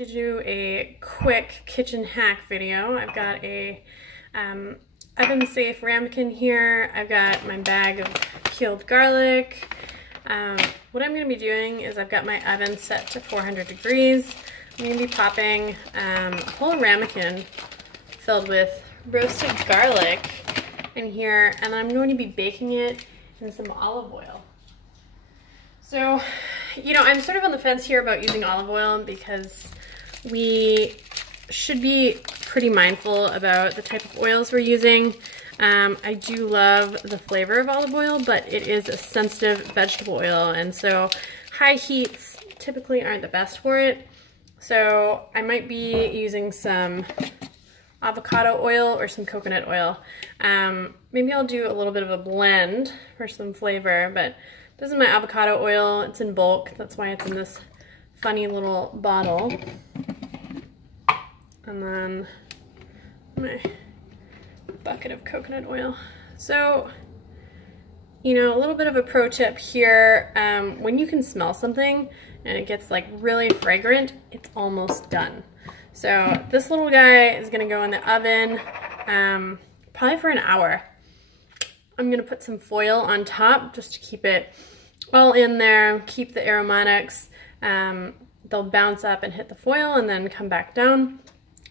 To do a quick kitchen hack video. I've got a oven safe ramekin here. I've got my bag of peeled garlic. What I'm going to be doing is I've got my oven set to 400 degrees. I'm going to be popping a whole ramekin filled with roasted garlic in here, and then I'm going to be baking it in some olive oil. So, you know, I'm sort of on the fence here about using olive oil because we should be pretty mindful about the type of oils we're using. I do love the flavor of olive oil, but it is a sensitive vegetable oil, and so high heats typically aren't the best for it. So I might be using some avocado oil or some coconut oil. Maybe I'll do a little bit of a blend for some flavor, but this is my avocado oil. It's in bulk. That's why it's in this funny little bottle. And then my bucket of coconut oil. So, you know, a little bit of a pro tip here, when you can smell something and it gets like really fragrant, it's almost done. So this little guy is gonna go in the oven probably for an hour. I'm gonna put some foil on top just to keep it all in there, keep the aromatics. They'll bounce up and hit the foil and then come back down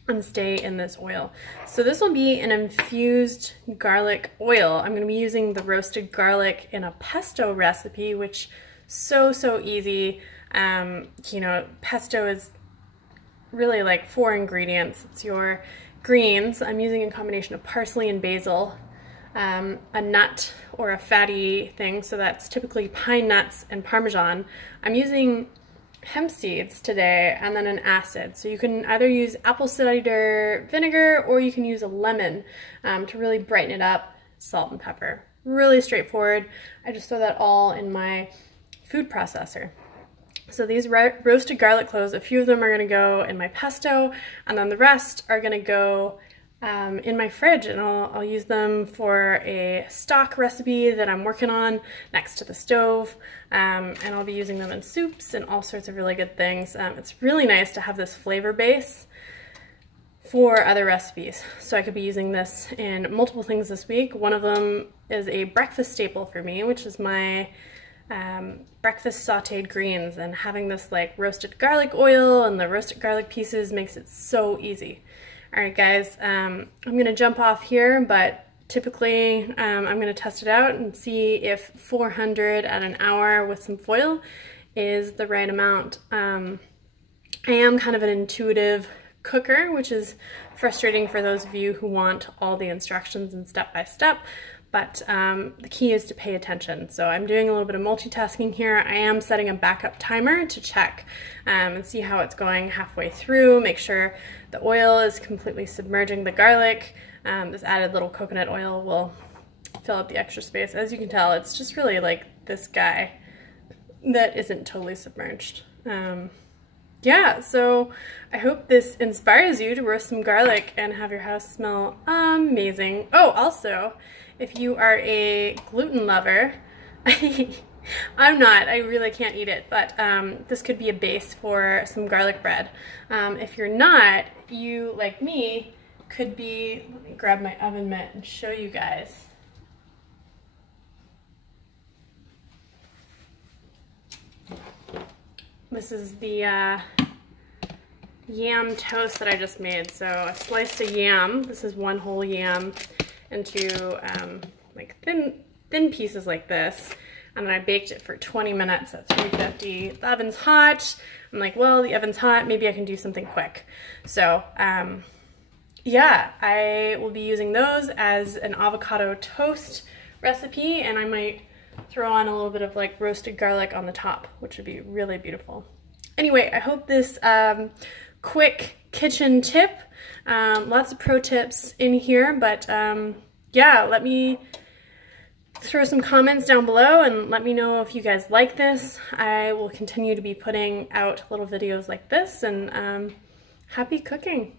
and stay in this oil. So this will be an infused garlic oil. I'm going to be using the roasted garlic in a pesto recipe, which so easy. You know, pesto is really like 4 ingredients. It's your greens. I'm using a combination of parsley and basil, a nut or a fatty thing, so that's typically pine nuts and Parmesan. I'm using hemp seeds today, and then an acid. So you can either use apple cider vinegar or you can use a lemon to really brighten it up, salt and pepper. Really straightforward. I just throw that all in my food processor. So these roasted garlic cloves, a few of them are going to go in my pesto, and then the rest are going to go in my fridge, and I'll use them for a stock recipe that I'm working on next to the stove, and I'll be using them in soups and all sorts of really good things. It's really nice to have this flavor base for other recipes. So I could be using this in multiple things this week. One of them is a breakfast staple for me, which is my breakfast sauteed greens, and having this like roasted garlic oil and the roasted garlic pieces makes it so easy. All right, guys, I'm gonna jump off here, but typically I'm gonna test it out and see if 400 at an hour with some foil is the right amount. I am kind of an intuitive cooker, which is frustrating for those of you who want all the instructions and step by step, but the key is to pay attention. So I'm doing a little bit of multitasking here. I am setting a backup timer to check and see how it's going halfway through, make sure the oil is completely submerging the garlic. This added little coconut oil will fill up the extra space. As you can tell, it's just really like this guy that isn't totally submerged. Yeah, so I hope this inspires you to roast some garlic and have your house smell amazing. Oh, also, if you are a gluten lover, I'm not, I really can't eat it, but this could be a base for some garlic bread. If you're not, you, like me, could be, let me grab my oven mitt and show you guys. This is the yam toast that I just made. So I sliced a yam, this is one whole yam, into like thin pieces like this, and then I baked it for 20 minutes at 350. The oven's hot. I'm like, well, the oven's hot, maybe I can do something quick. So yeah, I will be using those as an avocado toast recipe, and I might throw on a little bit of like roasted garlic on the top, which would be really beautiful. Anyway, I hope this quick kitchen tip, lots of pro tips in here, but yeah, let me throw some comments down below and let me know if you guys like this. I will continue to be putting out little videos like this, and happy cooking.